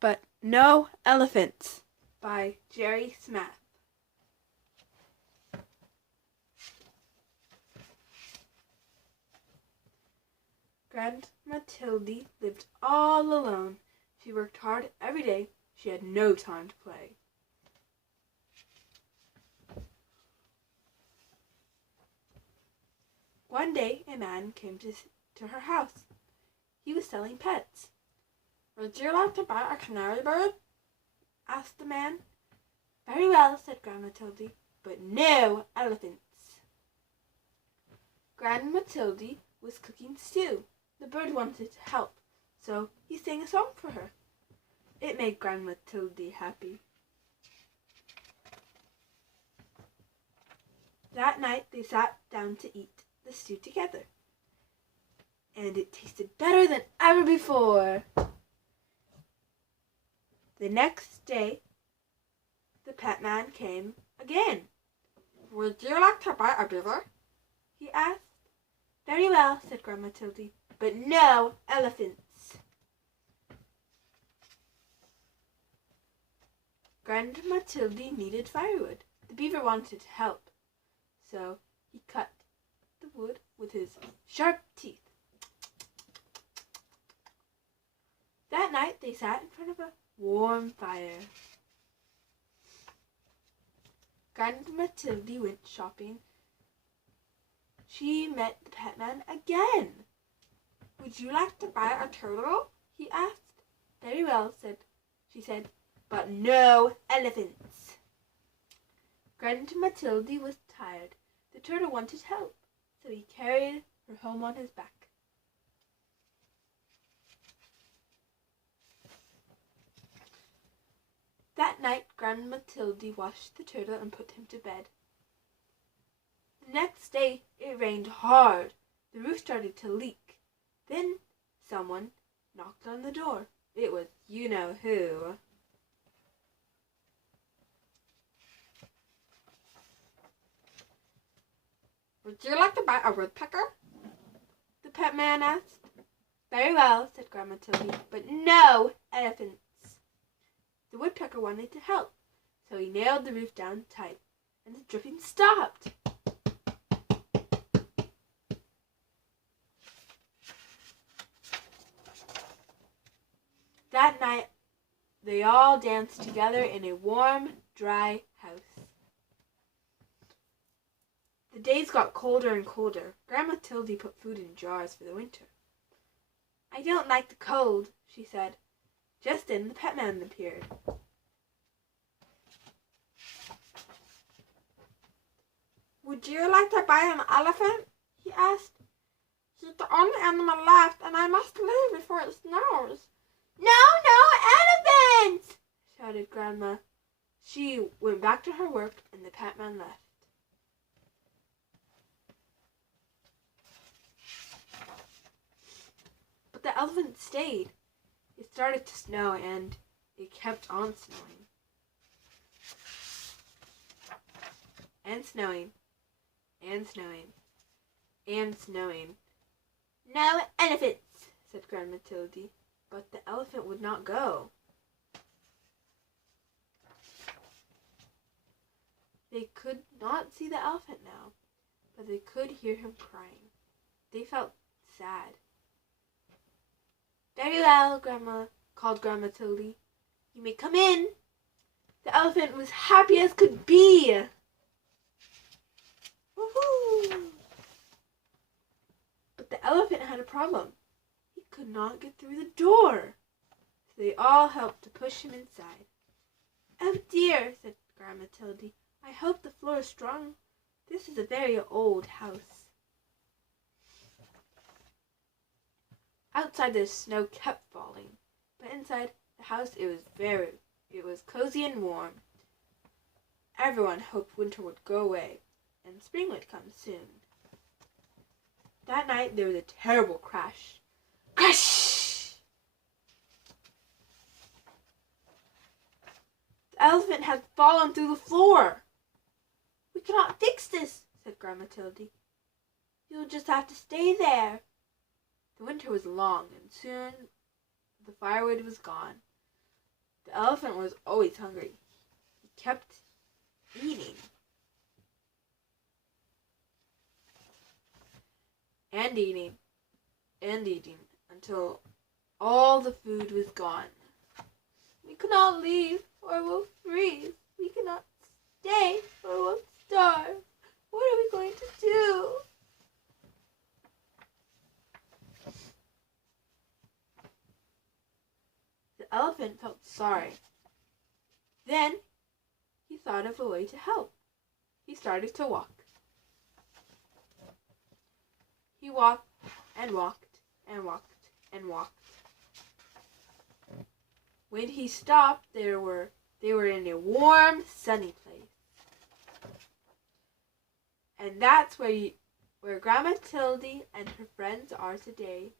but no elephants, by Jerry Smith. Grandma Tildy lived all alone. She worked hard every day. She had no time to play. One day, a man came to her house. He was selling pets. "Would you like to buy a canary bird?" asked the man. "Very well," said Grandma Tildy, "but no elephants." Grandma Tildy was cooking stew. The bird wanted to help, so he sang a song for her. It made Grandma Tildy happy. That night they sat down to eat the stew together, and it tasted better than ever before. The next day, the pet man came again. "Would you like to buy a beaver?" he asked. "Very well," said Grandma Tildy, "but no elephants." Grandma Tildy needed firewood. The beaver wanted to help, so he cut the wood with his sharp teeth. That night they sat in front of a warm fire. Grandma Tildy went shopping. She met the pet man again. "Would you like to buy a turtle?" he asked. "Very well," she said, "but no elephants." Grandma Tildy was tired. The turtle wanted help, so he carried her home on his back. That night, Grandma Tildy washed the turtle and put him to bed. The next day, it rained hard. The roof started to leak. Then someone knocked on the door. It was you-know-who. "Would you like to buy a woodpecker?" the pet man asked. "Very well," said Grandma Tildy, "but no elephants." The woodpecker wanted to help, so he nailed the roof down tight, and the dripping stopped. That night, they all danced together in a warm, dry house. The days got colder and colder. Grandma Tildy put food in jars for the winter. "I don't like the cold," she said. Just then the pet man appeared. "Would you like to buy an elephant?" he asked. "He's the only animal left, and I must leave before it snows." No elephants!" shouted Grandma. She went back to her work, and the pet man left. But the elephant stayed. It started to snow, and it kept on snowing. And snowing. And snowing. And snowing. "No elephants," said Grandma Tildy. But the elephant would not go. They could not see the elephant now, but they could hear him crying. They felt sad. "Very well, Grandma," called Grandma Tildy. "You may come in." The elephant was happy as could be. Woohoo! But the elephant had a problem. He could not get through the door. So they all helped to push him inside. "Oh dear," said Grandma Tildy. "I hope the floor is strong. This is a very old house." Outside the snow kept falling, but inside the house it was cozy and warm. Everyone hoped winter would go away and spring would come soon. That night there was a terrible crash. Crash! The elephant had fallen through the floor. "We cannot fix this," said Grandma Tildy. "You'll just have to stay there." The winter was long, and soon the firewood was gone. The elephant was always hungry. He kept eating and eating and eating until all the food was gone. We cannot leave or we'll freeze. We cannot stay or we'll starve. What are we going to do? The elephant felt sorry. Then he thought of a way to help. He started to walk. He walked and walked and walked and walked. When he stopped, they were in a warm, sunny place. And that's where Grandma Tildy and her friends are today.